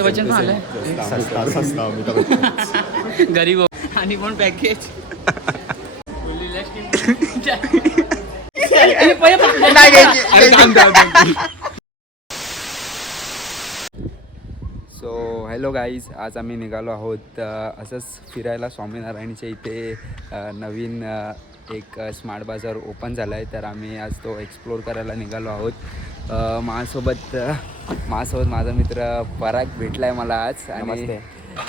वचन आलंय. गरीब हो. आणि पण पॅकेज सो हॅलो गाईज आज आम्ही निघालो आहोत असंच फिरायला स्वामीनारायणच्या इथे नवीन एक स्मार्ट बाजार ओपन झाला आहे तर आम्ही आज तो एक्सप्लोर करायला निघालो आहोत माझ्यासोबत माझ्यासोबत माझा मित्र पराग भेटला आहे मला आज. आणि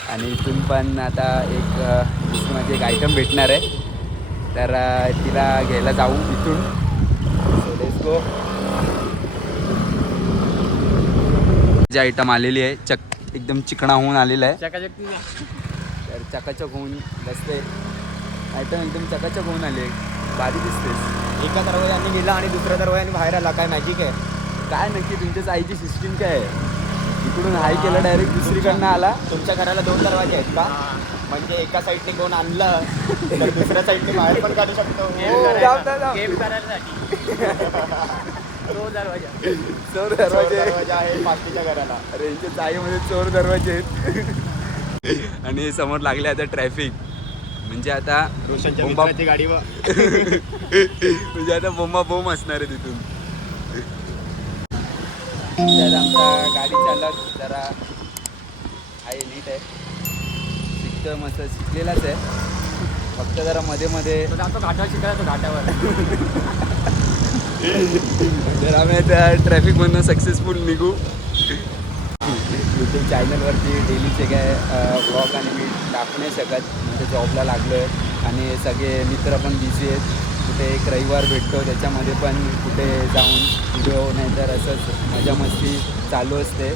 आणि इथून पण आता एक माझी एक आयटम भेटणार आहे. तर तिला घ्यायला जाऊ इथून. सो लेट्स गो जी आयटम आलेली आहे चक एकदम चिकणा होऊन आलेला आहे. तर चकाचक होऊन बसते. आयटम एकदम चकाचक होऊन आले भारी दिसतेस. एका दरवाजाने गेला आणि दुसऱ्या दरवाजाने बाहेर आला. काय मॅजिक आहे? काय नक्की तुमच्याच आईची सिस्टीम काय आहे? इकडून हाय केलं डायरेक्ट दुसरीकडनं आला. तुमच्या घराला दोन दरवाजे आहेत का? म्हणजे एका साईडने कोण आणलं तर दुसऱ्या साईडने बाहेर पण काढू शकतो. हो, जाऊ दे, जाऊ. गेम करायसाठी. तो दरवाजा. चोर दरवाजे. दरवाजा आहे घराला. अरे यांच्या चाईमध्ये चोर दरवाजे आहेत. आणि समोर लागले आता ट्रॅफिक म्हणजे आता रोशनच्या बोंबा मित्राची गाडी व म्हणजे आता बोंबा बोंब असणार आहे तिथून. त्यात आमचा गाडी चालक जरा आहे नीट आहे. शिकतो मस्त शिकलेलाच आहे. फक्त जरा मध्ये मध्ये जातो घाटावर शिकायला तो घाटावर. तर आम्ही आता ट्रॅफिकमधनं सक्सेसफुल निघू. यूट्यूब चॅनलवरती डेलीचे काय ब्लॉग आणि मी टाकू नाही शकत. म्हणजे जॉबला लागलो आहे आणि सगळे मित्र पण बिझी आहेत. कुठे एक रविवार भेटतो त्याच्यामध्ये पण कुठे जाऊन व्हिडिओ नाहीतर असंच मजा मस्ती चालू असते.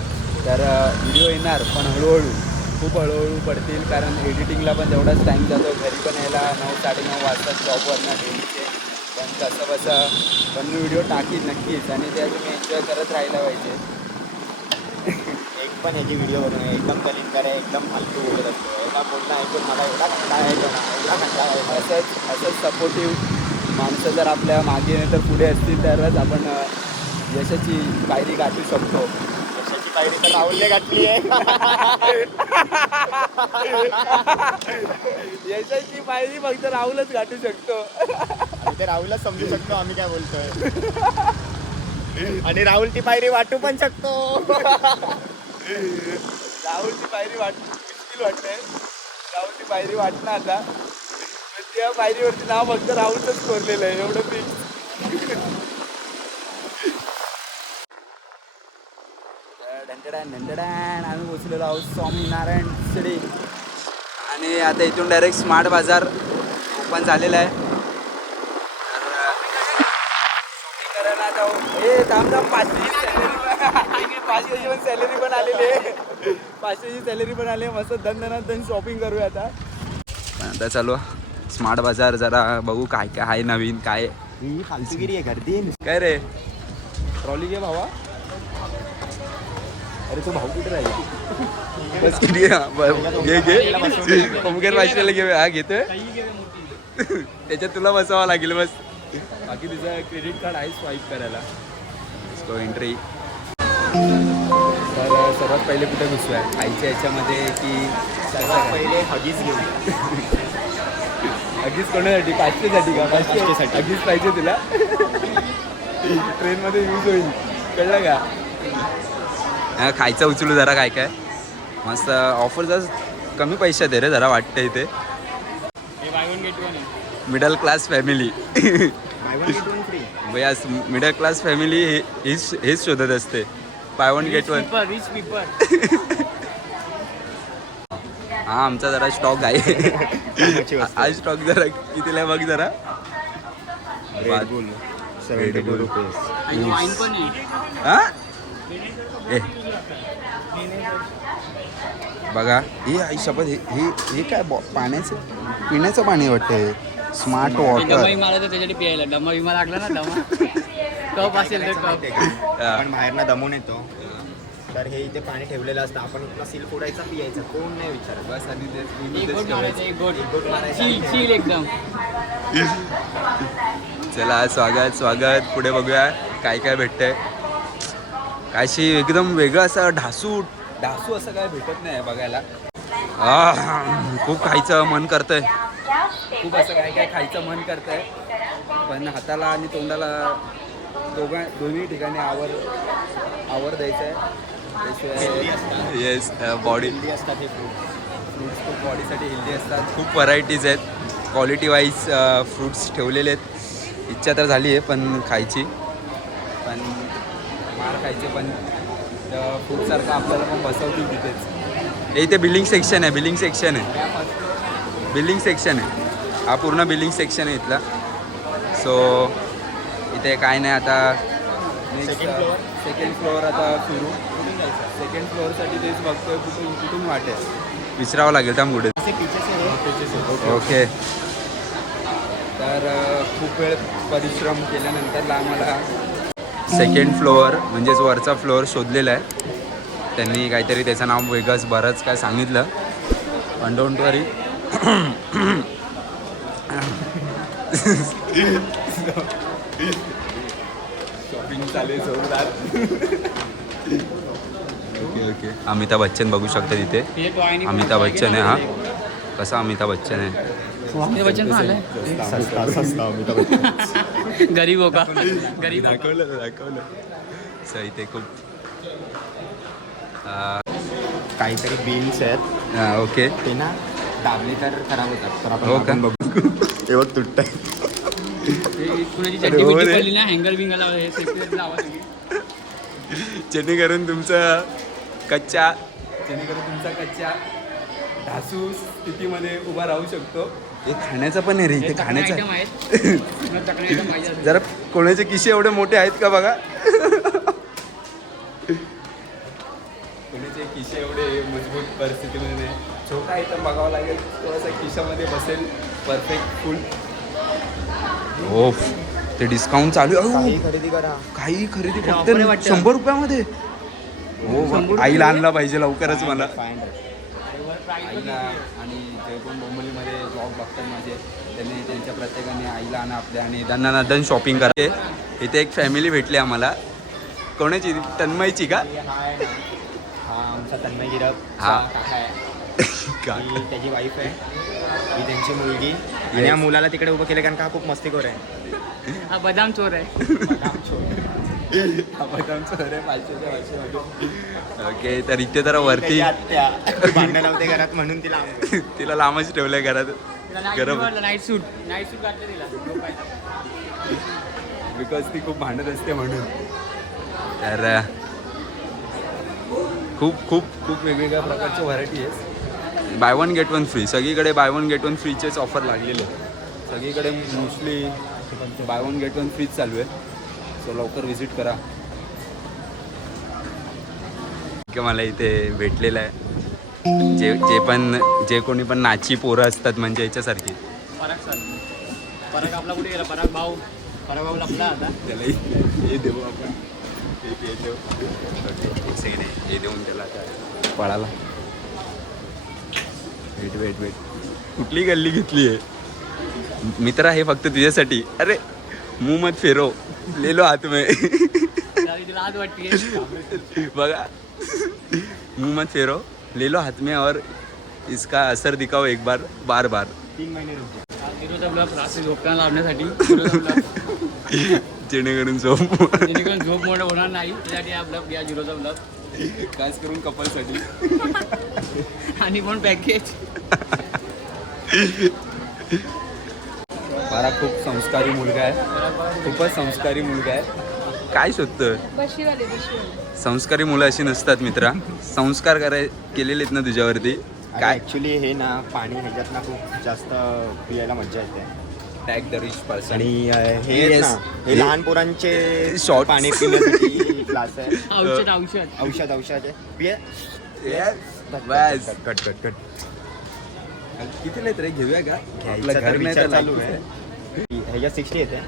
तर व्हिडिओ येणार पण हळूहळू खूप हळूहळू पडतील. कारण एडिटिंगला पण तेवढाच टाईम जातो. घरी पण यायला नऊ साडेनऊ वाजतात जॉबवरनं डेलीचे पण कसं बसं पण मी व्हिडिओ टाकीन नक्कीच आणि त्या तुम्ही एन्जॉय करत राहायला पाहिजे. एक पण याची व्हिडिओ बनवून एकदम कलिंगर आहे एकदम फालतू बोलत असतो. एका बोलणं ऐकून मला एवढा कंटाळा येतो ना एवढा कंटाळा येतो असंच असंच सपोर्टिव्ह माणसं जर आपल्या मागे नाही तर पुढे असतील तरच आपण यशाची पायरी गाठू शकतो. यशाची पायरी तर राहुलने गाठली आहे. यशाची पायरी फक्त राहुलच गाठू शकतो. ते राहुलच समजू शकतो आम्ही काय बोलतोय. आणि राहुल ती पायरी वाटू पण शकतो. राहुलची पायरी वाट मुश्किल वाटते राहुलची पायरी वाटणं आता. त्या पायरीवरती नाव फक्त राहुलचंच कोरलेलं आहे एवढं फिक्स ढंटडान आम्ही पोचलेलो आहोत स्वामीनारायण सिटी. आणि आता इथून डायरेक्ट स्मार्ट बाजार ओपन झालेला आहे. तर जाऊ ए पाचशेची सॅलरी पण सॅलरी पण आलेली आहे. पाचशेची सॅलरी पण आली मस्त धन दनात दन शॉपिंग करूया आता. आता चालू स्मार्ट बाजार जरा बघू काय काय आहे नवीन काय ही फालतूगिरी आहे गर्दी काय रे? ट्रॉली घे भावा. अरे तो भाऊ कुठे राहील? बस किती घे घे. ओमकर वाचलेला घे हा घेतोय त्याच्यात तुला बसावं लागेल बस. बाकी तुझं क्रेडिट कार्ड आहे स्वाईप करायला. तो एंट्री तर सर्वात पहिले कुठे घुसूया खायच्या याच्यामध्ये की सर्वात पहिले हगीज घेऊ अगदीच कोणासाठी? पाचशेसाठी का? पाचशेसाठी. अगदीच पाहिजे तुला? ट्रेनमध्ये यूज होईल. कळलं का? हा, खायचं उचलू जरा काय काय. मस्त ऑफर जरा कमी पैशात आहे रे जरा वाटतं इथे मिडल क्लास फॅमिली बयास मिडल क्लास फॅमिली हेच हेच शोधत असते. Buy one get one rich people हा आमचा जरा स्टॉक आहे. आज स्टॉक जरा कितीला बघ जरा. पण हा? बघा ही आई शपथ हे हे हे काय बॉ- पाण्याचं? पिण्याचं पाणी वाटतं हे. स्मार्ट डमा वॉटर विमा तर त्याच्यासाठी प्यायला. डमा विमा लागला ना डमा कप असेल तर कप आपण बाहेरनं दमून येतो. तर हे इथे पाणी ठेवलेलं असतं. आपण आपला सील फोडायचा पियायचा. कोण नाही विचारत. बस आणि ते एक गोट मारायचं एक गोट एक गोट मारायचा. चिल चिल एकदम. चला स्वागत स्वागत. पुढे बघूया काय काय भेटतंय. कायशी एकदम वेगळं असं ढासूट ढासू असं काय भेटत नाही बघायला. आह, खूप खायचं मन करतंय. खूप असं काय काय खायचं मन करतंय. पण हाताला आणि तोंडाला दोघा दोन्ही ठिकाणी आवर आवर द्यायचं आहे त्याशिवाय येस बॉडी हेल्दी असतात हे फ्रूट फ्रुट्स खूप बॉडीसाठी हेल्दी असतात. खूप व्हरायटीज आहेत. क्वालिटी वाईज फ्रुट्स ठेवलेले आहेत. इच्छा तर झाली आहे पण खायची. पण मार खायचे पण फ्रूटसारखं आपल्याला पण बसवतील तिथेच. हे इथे बिलिंग सेक्शन आहे बिलिंग सेक्शन आहे. बिलिंग सेक्शन आहे. हा पूर्ण बिलिंग सेक्शन आहे इथला. सो इथे काय नाही आता? सेकंड फ्लोअर आता फिरू सेकंड फ्लोअरसाठी तेच बघतोय कुठून कुठून वाटेल विचारावं लागेल त्या आहे ओके. तर खूप वेळ परिश्रम केल्यानंतर आम्हाला सेकंड फ्लोअर म्हणजेच वरचा फ्लोअर शोधलेला आहे. त्यांनी काहीतरी त्याचं नाव वेगळंच बरंच काय सांगितलं. पण डोंट वरी शॉपिंग चालू आहे जोरदार. Okay okay. अमिताभ बच्चन बघू शकता तिथे. हे अमिताभ बच्चन आहे हा. कसा अमिताभ बच्चन आहे? अमिताभ बच्चन पण आलाय. सस्ता सस्ता अमिताभ बच्चन गरीब हो का? गरीब हो का? दाखवलं दाखवलं. इथे खूप काहीतरी बीन्स आहेत. हा, ओके. ते ना दाबले तर खराब होतात. तर आपण हो का? दाबून बघू. हे बघ तुटत हे कुणाची चड्डी हो बिड्डी रे. पडली ना हँगर बिंगर लावलं हे सेफ्टी लावा तुम्ही. जेणेकरून तुमचं कच्च्या जेणेकरून तुमचा कच्च्या ढासू स्थितीमध्ये उभा राहू शकतो. हे खाण्याचं पण आहे रे इथे खाण्याचं. जरा कोणाचे किशे एवढे मोठे आहेत का बघा? कोणाचे किशे एवढे मजबूत परिस्थितीमध्ये नाही. छोटा आयटम बघावा लागेल थोडासा खिशामध्ये बसेल परफेक्ट फुल हो ते डिस्काउंट चालू आहे. काही खरेदी करा. काही खरेदी ते फक्त. शंभर रुपयामध्ये? हो आईला आणला पाहिजे लवकरच मला. आईला आणि जे कोण डोंबिवलीमध्ये जॉब बघतात माझे त्यांनी त्यांच्या प्रत्येकाने आईला आणा आपल्या आणि त्यांना नंतर शॉपिंग करते इथे एक फॅमिली भेटली आम्हाला. कोणाची? तन्मयची का? हा आमचा तन्मय गिरक हा. त्याची वाईफ आहे. ही त्यांची मुलगी. आणि. या मुलाला तिकडे उभं केलं कारण का खूप मस्तीखोर आहे. हा बदाम चोर आहे. ओके तर इथे तर वरती. लावते घरात म्हणून तिला. तिला लांबच ठेवलंय घरात. गरम. नाईट सूट नाईट सूट घातलं तिला. बिकॉज ती खूप भांडत असते म्हणून. तर खूप खूप खूप वेगवेगळ्या प्रकारच्या व्हरायटी आहेत buy one get one free सगळीकडे बाय वन गेट वन फ्रीचेच ऑफर लागलेले सगळीकडे mostly buy one get one फ्रीच चालू आहे सो लवकर व्हिजिट करा. की मला इथे भेटलेलं आहे. जे जे पण जे कोणी पण नाची पोरं असतात म्हणजे याच्यासारखी. पराग सर. पराग आपला कुठे गेला? पराग भाऊ. पराग भाऊ लपला आता. त्याला हे देऊ आपण. हे हे देऊन त्याला आता पळाला. वेट वेट वेट कुठली गल्ली घेतली आहे? मित्रा हे फक्त तुझ्यासाठी. अरे मुंह मत फेरो. ले लो हात में. बघा. मुंह मत फेरो ले लो हाथ में और इसका असर दिखाओ एक बार बार बार. तीन महिने जेणेकरून झोप जेणेकरून झोप मोठं होणार नाही त्यासाठी हा ब्लॉग या झिरोचा ब्लॉग खास करून कपलसाठी. आणि पण पॅकेज मला खूप संस्कारी मुलगा आहे. खूपच संस्कारी मुलगा आहे. काय शोधतं बशीवाले बशीवाले. संस्कारी मुलं अशी नसतात मित्रा. संस्कार कराय केलेले आहेत ना तुझ्यावरती? काय? ऍक्च्युली हे ना पाणी ह्याच्यात ना खूप जास्त पियायला मजा येते. टॅग द रिच पर्सन आणि हे ना हे लहान पोरांचे Shots. पाणी पिण्यासाठी क्लास आहे. औषध औषध. औषध औषध आहे. पिये. बस कट कट कट किती लेत रे? घेऊया का? आपलं घर तर नाही चालू आहे. ह्याच्या सिक्स्टी येते.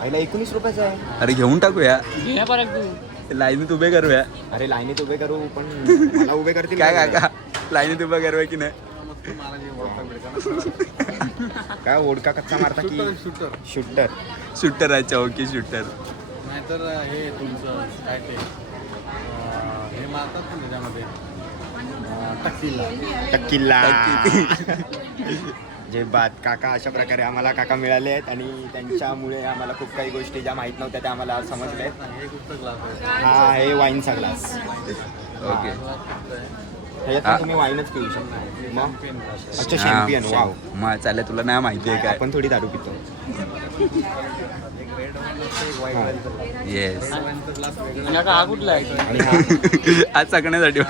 आईला एकोणीस रुपयाचा आहे. अरे घेऊन टाकूया. घे तू. लाईनीत उभे करूया. अरे लाईनीत उभे करू पण मला उभे करतील काय का? काका? लाईनीत उभे करूया की नाही? काय ओढका कच्चा मारता की? शूटर शूटर शूटर अच्छा ओके शूटर नाहीतर हे तुमचं काय ते अं, हे मारतात ना त्याच्यामध्ये टक्किल्ला जे बात काका अशा प्रकारे आम्हाला काका मिळाले आहेत आणि त्यांच्यामुळे आम्हाला खूप काही गोष्टी ज्या माहीत नव्हत्या त्या आम्हाला समजल्या आहेत. हा आहे वाईनचा ग्लास. ओके. ह्याच्यात हा. तुम्ही वाईनच पिऊ शकता. मग? अच्छा हा, चॅम्पियन वाव. मग चालेल तुला नाही माहिती आहे काय आपण थोडी दारू पितो. येस हा कुठला आहे? आणि हा. आज सगळ्यांसाठी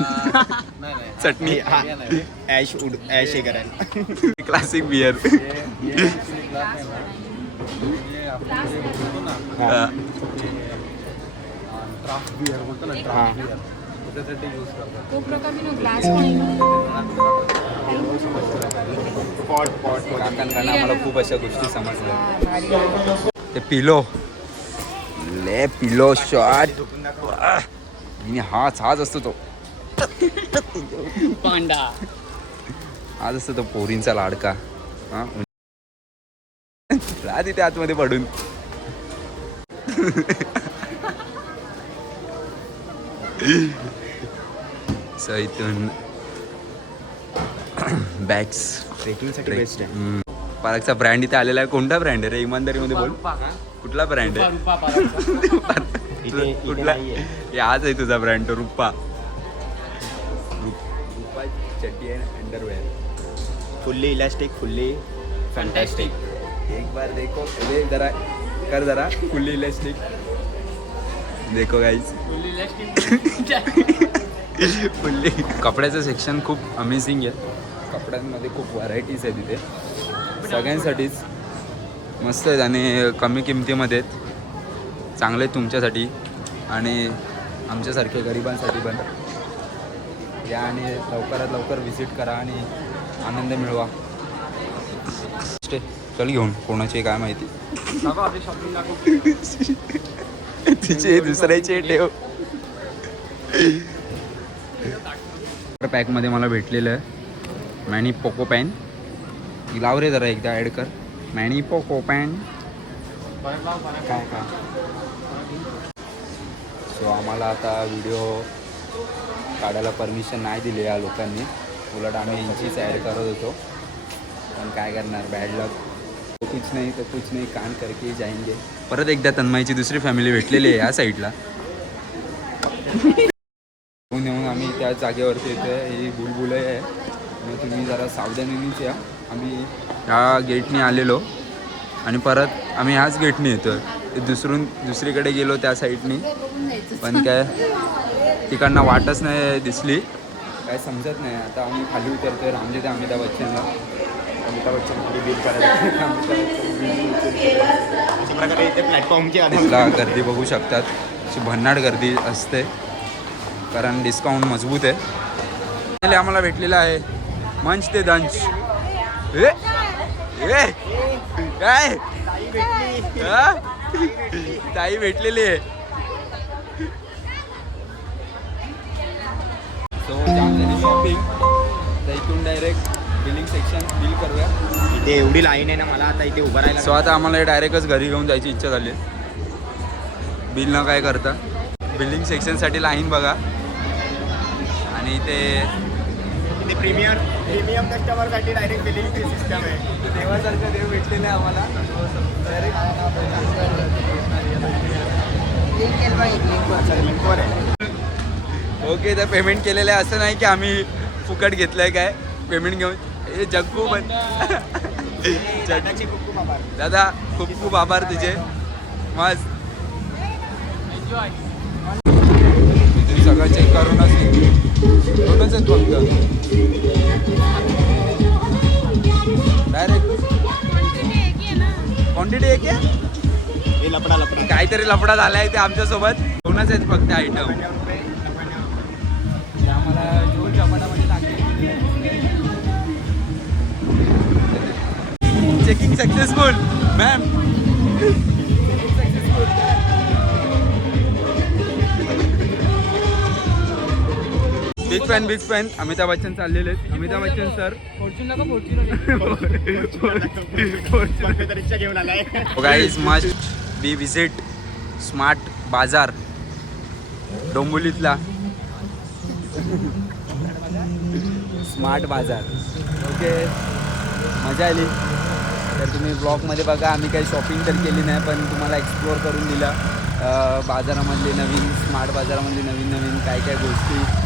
चटणी. हा ॲश उड ॲश हे करायला. Classic beer. तो प्रकार मी ग्लास पॉट पॉट आम्हाला खूप अशा गोष्टी समजल्या. ते पिलो. ले पिलो शॉट आणि हाच हाच असतो तो. पांडा. हाच असतो तो पोरींचा लाडका. हा? राहा तिथे आतमध्ये पडून. सो इथून बॅग्स. ट्रेकिंगसाठी बेस्ट आहे. पार्कचा ब्रँड इथे आलेला आहे. कोणता ब्रँड आहे रे? इमानदारीमध्ये बोल. कुठला ब्रँड आहे? कुठला. हे आज आहे तुझा ब्रँड तो रुप्पा रुप्पा चड्डी आहे underwear fully elastic fully fantastic एक बार देखो. अरे जरा कर जरा. फुल्ली इलास्टिक देखो गाईज फुल्ली कपड्याचं सेक्शन खूप अमेझिंग आहे. कपड्यांमध्ये खूप व्हरायटीज आहे तिथे सगळ्यांसाठीच. मस्त आहेत आणि कमी किमतीमध्ये आहेत. चांगले आहेत तुमच्यासाठी आणि आमच्यासारख्या गरिबांसाठी पण. या आणि लवकरात लवकर व्हिजिट करा आणि आनंद मिळवा. चल घेऊन कोणाची काय माहिती? तिचे दुसऱ्याचे ठेव. पॅकमध्ये मला भेटलेलं आहे मॅनी पोको पॅन लाव रे जरा एकदा ॲड कर. मॅनी पोको पॅन. काय काय? सो आम्हाला आता व्हिडिओ काढायला परमिशन नाही दिली या लोकांनी. उलट आम्ही यांचीच ॲड करत होतो. पण काय करणार? बॅड लक कुछ नाही तर कुछ नाही. कान करके जाएंगे. परत एकदा तन्मयची दुसरी फॅमिली भेटलेली आहे या साईडला येऊन येऊन आम्ही त्या जागेवरती येतो ही बुलबुल आहे. मग तुम्ही जरा सावधानीनेच या. आम्ही ह्या गेटने आलेलो आणि परत आम्ही ह्याच गेटने येतो. दुसरून दुसरीकडे गेलो त्या साईडनी. पण काय तिकडनं वाटच नाही दिसली. काय समजत नाही. आता आम्ही खाली उतरतोय रामजे ते अमिताभ बच्चनला. अमिताभ बच्चन खाली बिल करायला गर्दी बघू शकतात. अशी भन्नाट गर्दी असते. कारण डिस्काउंट मजबूत आहे. आम्हाला भेटलेला आहे. मंच ते दंच ए? ए? काय? हा? ताई भेटलेली आहे. सो जाम झाली शॉपिंग तर इथून डायरेक्ट बिलिंग सेक्शन बिल करूया. इथे एवढी लाईन आहे ना मला आता इथे उभं राहायला सो आता आम्हाला डायरेक्टच घरी घेऊन जायची इच्छा झाली बिल न काय करता. बिल्डिंग सेक्शनसाठी लाईन बघा. आणि इथे इथे प्रीमियर प्रीमियम कस्टमरसाठी डायरेक्ट बिलिंगची सिस्टम आहे. देवासारखं देव भेटलेलं आहे आम्हाला. ओके तर पेमेंट केलेलं आहे. असं नाही की आम्ही फुकट घेतलं आहे काय. पेमेंट घेऊन हे जग्गू पण आभार. दादा खूप खूप आभार तुझे. मस्त. सगळं चेक करूनच करूनच आहेत फक्त डायरेक्ट क्वांटिटी एक आहे? हे लपडा लपडा काहीतरी लफडा झाला आहे ते आमच्यासोबत. दोनच आहेत फक्त item checking successful ma'am big fan big fan Amitabh Bachchan चाललेले आहेत. अमिताभ बच्चन सर रिक्षा घेऊन आलाय. Guys must be visit smart Bazaar डोंबिवलीतला. Smart बाजार ओके मजा आली. तर तुम्ही ब्लॉगमध्ये बघा. आम्ही काही शॉपिंग तर केली नाही पण तुम्हाला एक्सप्लोअर करून दिलं. बाजारामधली नवीन स्मार्ट बाजारामधली नवीन नवीन काय काय गोष्टी.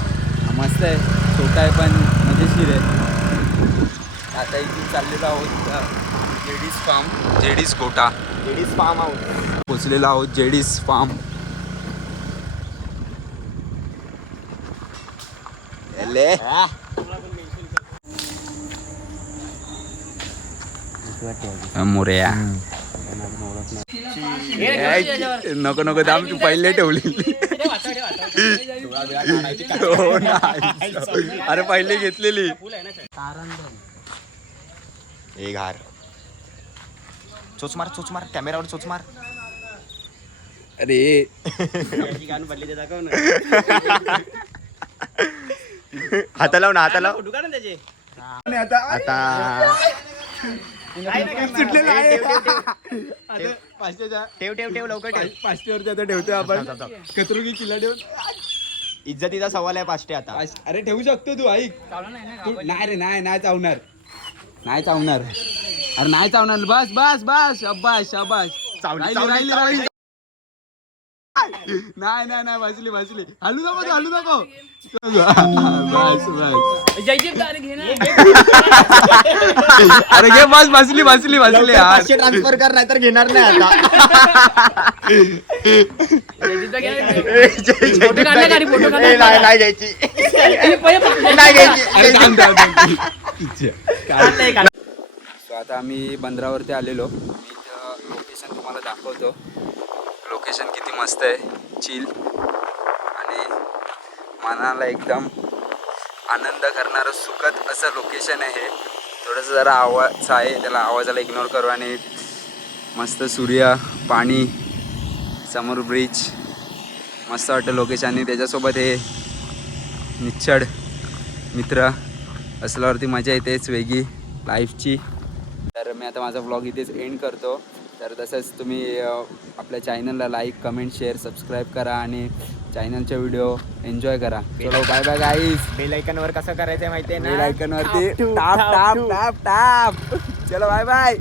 मस्त आहे. छोटा आहे पण मजेशीर आहे. आता इथून चाललेलो आहोत जेडीज फार्म जेडीज कोटा. लेडीज फार्म हाऊस पोचलेलो आहोत जेडीज फार्म मोरया. नको नको दाम तू पहिले ठेवली हो ना. अरे पहिले घेतलेली. एक हार चोच मार चोच मार कॅमेरावर चोच मार अरे. हाता लाव ना हाता लाव. आता ठेव ठेव ठेव लवकर ठेव. पाचशेवरती आता ठेवतोय आपण. कतरुकी किल्ला ठेवून इज्जतीचा सवाल आहे पाचशे आता. पाच- अरे ठेवू शकतो तू ऐक. तू नाही रे नाही नाही चावणार. नाही चावणार. अरे नाही चावणार. बस बस बस. शाबास शाबास. चावली, राहिली, चावली, राहिली, चावली. नाही नाही नाही बसली बसली हलू नको तू, हलू नको. बस बस अरे घे बस बसली बसली बसली यार. ट्रान्सफर कर नाही तर घेणार नाही आता. नाही घ्यायची. नाही घ्यायची. आता आम्ही बंदरावरती आलेलो. मी लोकेशन तुम्हाला दाखवतो. लोकेशन किती मस्त आहे. चिल आणि मनाला एकदम आनंद करणारं सुखद असं लोकेशन आहे हे. थोडंसं जरा आवाज आहे त्याला आवाजाला इग्नोर करू आणि मस्त सूर्य पाणी समोर ब्रिज मस्त वाटतं लोकेशन आणि त्याच्यासोबत हे निच्छड मित्र. असल्यावरती मजा येतेच वेगळी. लाईफची तर मी आता माझा ब्लॉग इथेच एंड करतो. तर तसंच तुम्ही आपल्या चॅनलला लाईक कमेंट शेअर सबस्क्राईब करा आणि चॅनलचे व्हिडिओ एन्जॉय करा. चलो bye bye guys bell icon वर कसं करायचं माहितीये बेल ना आयकॉनवरती टाप टाप टाप टाप चलो बाय बाय